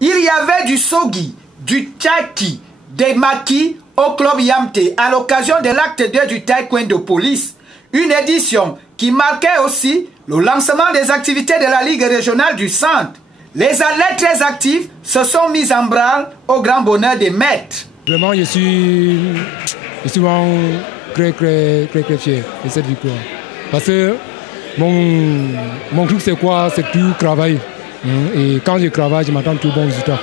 Il y avait du sogi, du tchaki, des maquis au club Yamté à l'occasion de l'acte 2 du taekwondo police. Une édition qui marquait aussi le lancement des activités de la Ligue régionale du centre. Les athlètes très actifs se sont mis en branle au grand bonheur des maîtres. Vraiment, je suis vraiment très fier de cette victoire. Parce que mon truc c'est quoi? C'est tout travail. Et quand je travaille, je m'attends tout bon résultat.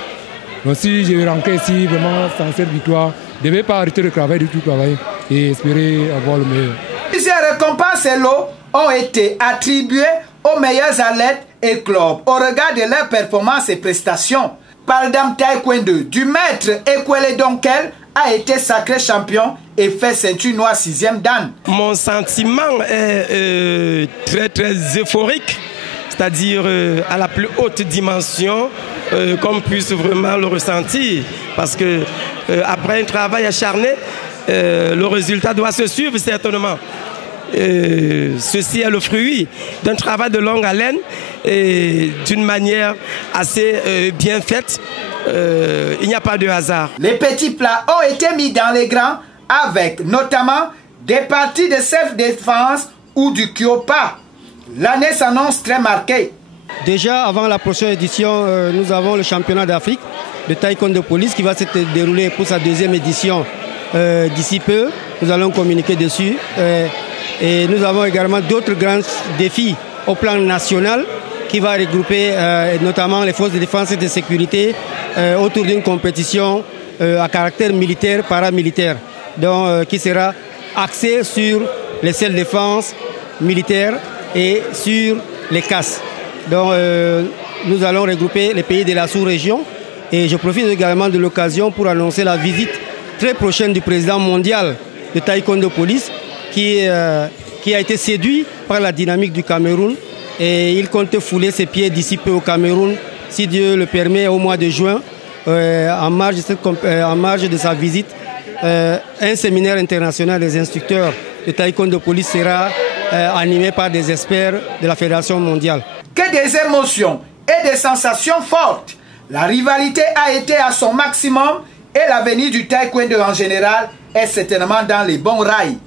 Donc si je rentrais ici vraiment sans cette victoire, je ne devais pas arrêter de travailler, du tout travailler et espérer avoir le meilleur. Plusieurs récompenses et lots ont été attribués aux meilleurs athlètes et clubs au regard de leurs performances et prestations. Paldam Taekwondo du maître Ekwele Donkel a été sacré champion et fait ceinture noire 6e dan. Mon sentiment est très euphorique, c'est-à-dire à la plus haute dimension qu'on puisse vraiment le ressentir. Parce que après un travail acharné, le résultat doit se suivre certainement. Ceci est le fruit d'un travail de longue haleine et d'une manière assez bien faite. Il n'y a pas de hasard. Les petits plats ont été mis dans les grands avec notamment des parties de self-défense ou du kyopa. L'année s'annonce très marquée. Déjà avant la prochaine édition, nous avons le championnat d'Afrique de taekwondo police qui va se dérouler pour sa 2e édition d'ici peu. Nous allons communiquer dessus. Et nous avons également d'autres grands défis au plan national qui va regrouper notamment les forces de défense et de sécurité autour d'une compétition à caractère militaire, paramilitaire, donc, qui sera axée sur les self-défense militaires et sur les CAS. Donc nous allons regrouper les pays de la sous-région et je profite également de l'occasion pour annoncer la visite très prochaine du président mondial de taekwondo police qui a été séduit par la dynamique du Cameroun et il compte fouler ses pieds d'ici peu au Cameroun, si Dieu le permet, au mois de juin. En marge de sa visite, un séminaire international des instructeurs de taekwondo police sera animé par des experts de la Fédération mondiale. Que des émotions et des sensations fortes. La rivalité a été à son maximum et l'avenir du taekwondo en général est certainement dans les bons rails.